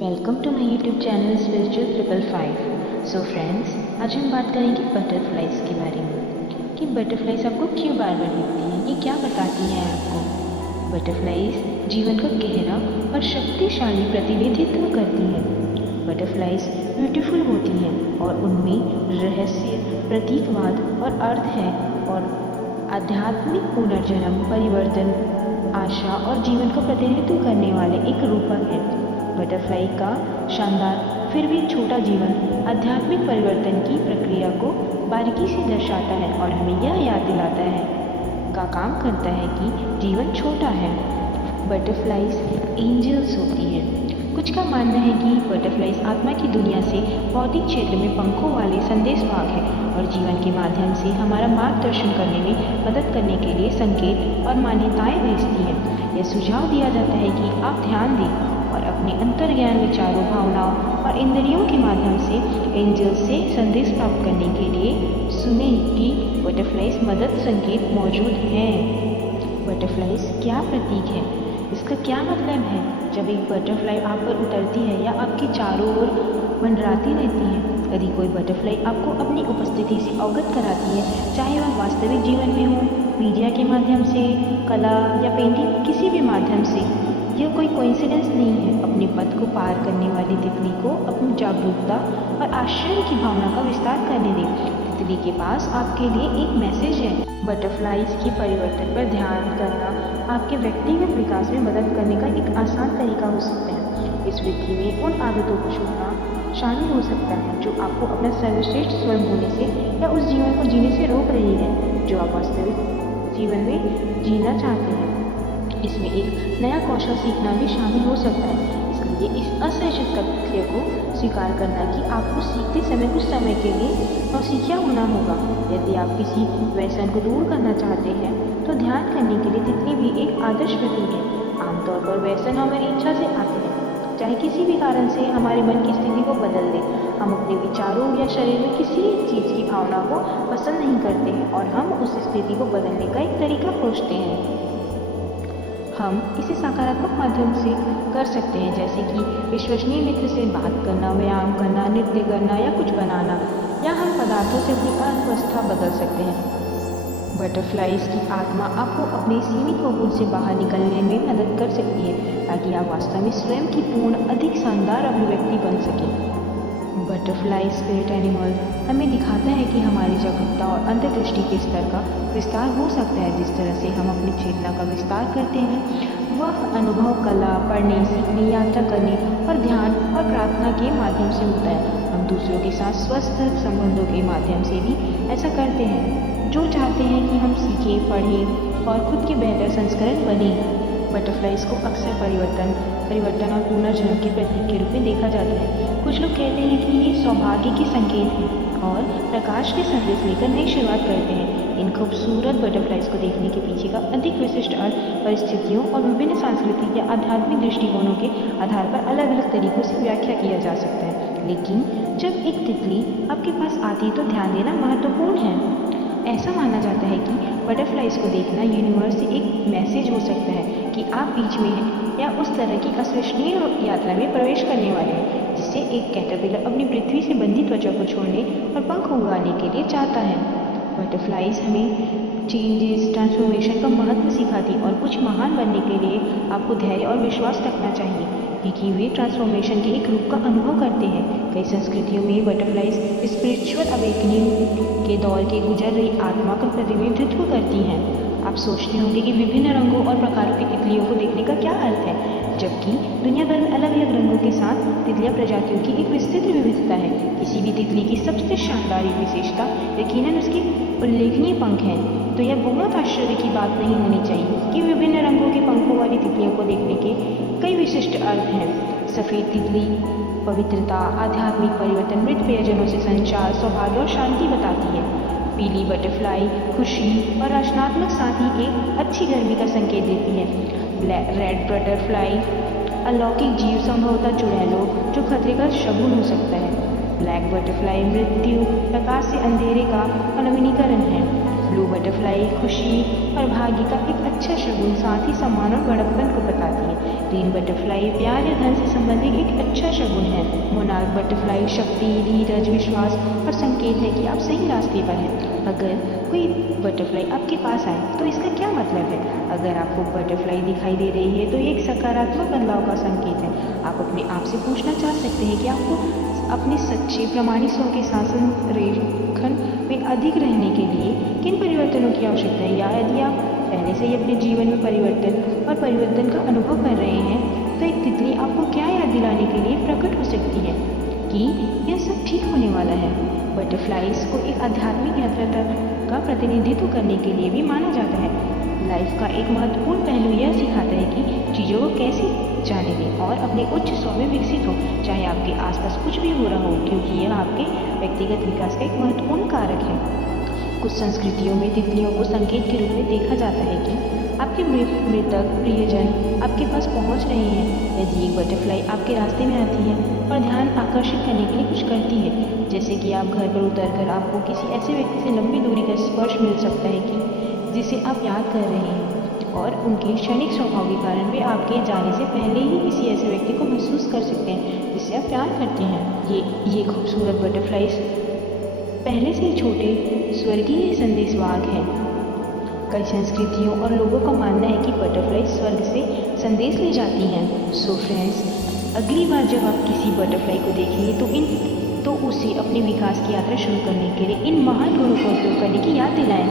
Welcome to my YouTube channel spiritual triple five. So friends, आज हम बात करेंगे बटरफ्लाइज के बारे में कि बटरफ्लाइज आपको क्यों बार बार दिखती हैं, ये क्या बताती हैं आपको। बटरफ्लाइज जीवन का गहरा और शक्तिशाली प्रतिनिधित्व करती हैं। बटरफ्लाइज ब्यूटीफुल होती हैं और उनमें रहस्य, प्रतीकवाद और अर्थ है और आध्यात्मिक पुनर्जन्म, परिवर्तन, आशा और जीवन का प्रतिनिधित्व करने वाले एक रूपक है। बटरफ्लाई का शानदार फिर भी छोटा जीवन आध्यात्मिक परिवर्तन की प्रक्रिया को बारीकी से दर्शाता है और हमें यह याद दिलाता है का काम करता है कि जीवन छोटा है। बटरफ्लाइज एंजल्स होती हैं। कुछ का मानना है कि बटरफ्लाइज आत्मा की दुनिया से भौतिक क्षेत्र में पंखों वाले संदेशवाहक है और जीवन के माध्यम से हमारा मार्गदर्शन करने में मदद करने के लिए संकेत और मान्यताएं भेजती हैं। यह सुझाव दिया जाता है कि आप ध्यान दें और अपने अंतर्ज्ञान, विचारों, भावनाओं और इंद्रियों के माध्यम से एंजल से संदेश प्राप्त करने के लिए सुने कि बटरफ्लाइज मदद संकेत मौजूद हैं। बटरफ्लाइज क्या प्रतीक है, इसका क्या मतलब है। जब एक बटरफ्लाई आप पर उतरती है या आपके चारों ओर मंडराती रहती है, यदि कोई बटरफ्लाई आपको अपनी उपस्थिति से अवगत कराती है, चाहे वह वास्तविक जीवन में हो, मीडिया के माध्यम से, कला या पेंटिंग, किसी भी माध्यम से, यह कोई कोइंसिडेंस नहीं है। अपने पथ को पार करने वाली तितली को अपनी जागरूकता और आश्चर्य की भावना का विस्तार करने दें। तितली के पास आपके लिए एक मैसेज है। बटरफ्लाइज के परिवर्तन पर ध्यान करना आपके व्यक्तिगत विकास में मदद करने का एक आसान तरीका हो सकता है। इस वृद्धि में उन आदतों को छोड़ना शामिल हो सकता है जो आपको अपना सर्वश्रेष्ठ स्वयं होने से या उस जीवन को जीने से रोक रही है जो आप वास्तविक जीवन में जीना चाहते हैं। इसमें एक नया कौशल सीखना भी शामिल हो सकता है। इसलिए इस असहज तथ्य को स्वीकार करना कि आपको सीखते समय कुछ समय के लिए नौसिखिया होना होगा। यदि आप किसी व्यसन को दूर करना चाहते हैं तो ध्यान करने के लिए तितली भी एक आदर्श प्रतीक है। आमतौर पर व्यसन हमारी इच्छा से आते हैं, चाहे किसी भी कारण से हमारे मन की स्थिति को बदल दे। हम अपने विचारों या शरीर में किसी चीज़ की भावना को पसंद नहीं करते हैं और हम उस स्थिति को बदलने का एक तरीका खोजते हैं। हम इसे सकारात्मक माध्यम से कर सकते हैं, जैसे कि विश्वसनीय मित्र से बात करना, व्यायाम करना, नृत्य करना या कुछ बनाना, या हम पदार्थों से अपनी अवस्था बदल सकते हैं। बटरफ्लाइज की आत्मा आपको अपने सीमित कोकून से बाहर निकलने में मदद कर सकती है ताकि आप वास्तव में स्वयं की पूर्ण, अधिक शानदार अभिव्यक्ति बन सकें। बटरफ्लाई स्पिरिट एनिमल हमें दिखाता है कि हमारी जागरूकता और अंतर्दृष्टि के स्तर का विस्तार हो सकता है। जिस तरह से हम अपनी चेतना का विस्तार करते हैं वह अनुभव कला, पढ़ने, सीखने, यात्रा करने और ध्यान और प्रार्थना के माध्यम से होता है। हम दूसरों के साथ स्वस्थ संबंधों के माध्यम से भी ऐसा करते हैं जो चाहते हैं कि हम सीखें, पढ़ें और खुद के बेहतर संस्करण बने। बटरफ्लाइज को अक्सर परिवर्तन और पुनर्जन्म के प्रतीक के रूप में देखा जाता है। कुछ लोग कहते हैं कि ये सौभाग्य के संकेत हैं और प्रकाश के संदेश लेकर नई शुरुआत करते हैं। इन खूबसूरत बटरफ्लाइज को देखने के पीछे का अधिक विशिष्ट अर्थ परिस्थितियों और विभिन्न सांस्कृतिक या आध्यात्मिक दृष्टिकोणों के आधार पर अलग अलग तरीकों से व्याख्या किया जा सकता है। लेकिन जब एक तितली आपके पास आती है तो ध्यान देना महत्वपूर्ण है। ऐसा माना जाता है कि बटरफ्लाइज को देखना यूनिवर्स से एक मैसेज हो सकता है कि आप बीच में हैं या उस तरह की अविश्वसनीय यात्रा में प्रवेश करने वाले हैं जिससे एक कैटरपिलर अपनी पृथ्वी से बंधी त्वचा को छोड़ने और पंख उगाने के लिए चाहता है। बटरफ्लाइज हमें चेंजेस, ट्रांसफॉर्मेशन का महत्व सिखाती और कुछ महान बनने के लिए आपको धैर्य और विश्वास रखना चाहिए क्योंकि वे ट्रांसफॉर्मेशन के एक रूप का अनुभव करते हैं। कई संस्कृतियों में बटरफ्लाइज स्पिरिचुअल अवेकनिंग के दौर के गुजर रही आत्मा का प्रतिनिधित्व करती हैं। आप सोचते होंगे कि विभिन्न रंगों और प्रकारों की तितलियों को देखने का क्या अर्थ है, जबकि दुनिया भर में अलग अलग रंगों के साथ तितलियां प्रजातियों की एक विस्तृत विविधता है। किसी भी तितली की सबसे शानदार विशेषता यकीनन उसके उल्लेखनीय पंख हैं। तो यह बहुत आश्चर्य की बात नहीं होनी चाहिए कि विभिन्न रंगों के पंखों वाली तितलियों को देखने के कई विशिष्ट अर्थ हैं। सफ़ेद तितली पवित्रता, आध्यात्मिक परिवर्तन, मृत प्रियजनों से संचार, सौभाग्य और शांति बताती है। पीली बटरफ्लाई खुशी और रचनात्मक साथ ही एक अच्छी गर्मी का संकेत देती है। रेड बटरफ्लाई अलौकिक जीव, संभवतः चुड़ैलों जो खतरे का शगुन हो सकता है। ब्लैक बटरफ्लाई मृत्यु, प्रकाश से अंधेरे का नवीनीकरण है। ब्लू बटरफ्लाई खुशी और भाग्य का एक अच्छा शगुन, साथ ही सम्मान और बड़प्पन को बताती है। ग्रीन बटरफ्लाई प्यार या धन से संबंधित एक अच्छा शगुन है। मोनार्क बटरफ्लाई शक्ति, धीरज, विश्वास और संकेत है कि आप सही रास्ते पर हैं। अगर कोई बटरफ्लाई आपके पास आए तो इसका क्या मतलब है? अगर आपको बटरफ्लाई दिखाई दे रही है तो ये एक सकारात्मक बदलाव का संकेत है। आप अपने आप से पूछना चाह सकते हैं कि आपको अपने सच्चे प्रामाणिक स्व के शासन रेखन में अधिक रहने के लिए किन परिवर्तनों की आवश्यकता है, या यदि आप पहले से ही अपने जीवन में परिवर्तन का अनुभव कर रहे हैं तो एक तितली आपको क्या याद दिलाने के लिए प्रकट हो सकती है कि यह सब ठीक होने वाला है। बटरफ्लाइज को एक आध्यात्मिक यात्रा का प्रतिनिधित्व करने के लिए भी माना जाता है। लाइफ का एक महत्वपूर्ण पहलू यह सिखाता है कि चीज़ों को कैसे जाने दें और अपने उच्च स्व में विकसित हो, चाहे आपके आसपास कुछ भी हो रहा हो, क्योंकि यह आपके व्यक्तिगत विकास का एक महत्वपूर्ण कारक है। कुछ संस्कृतियों में तितलियों को संकेत के रूप में देखा जाता है कि आपके मृतक प्रियजन आपके पास पहुंच रहे हैं। यदि एक बटरफ्लाई आपके रास्ते में आती है और ध्यान आकर्षित करने के लिए कुछ करती है, जैसे कि आप घर पर उतरकर आपको किसी ऐसे व्यक्ति से लंबी दूरी का स्पर्श मिल सकता है कि जिसे आप याद कर रहे हैं, और उनके क्षणिक स्वभाव के कारण वे आपके जाने से पहले ही किसी ऐसे व्यक्ति को महसूस कर सकते हैं जिससे आप प्यार करते हैं। ये खूबसूरत बटरफ्लाइज पहले से ही छोटे स्वर्गीय संदेशवाहक हैं। कई संस्कृतियों और लोगों का मानना है कि बटरफ्लाई स्वर्ग से संदेश ले जाती हैं। सो फ्रेंड्स, अगली बार जब आप किसी बटरफ्लाई को देखेंगे तो उसे अपने विकास की यात्रा शुरू करने के लिए इन महान गुणों का उपयोग करने की याद दिलाएं।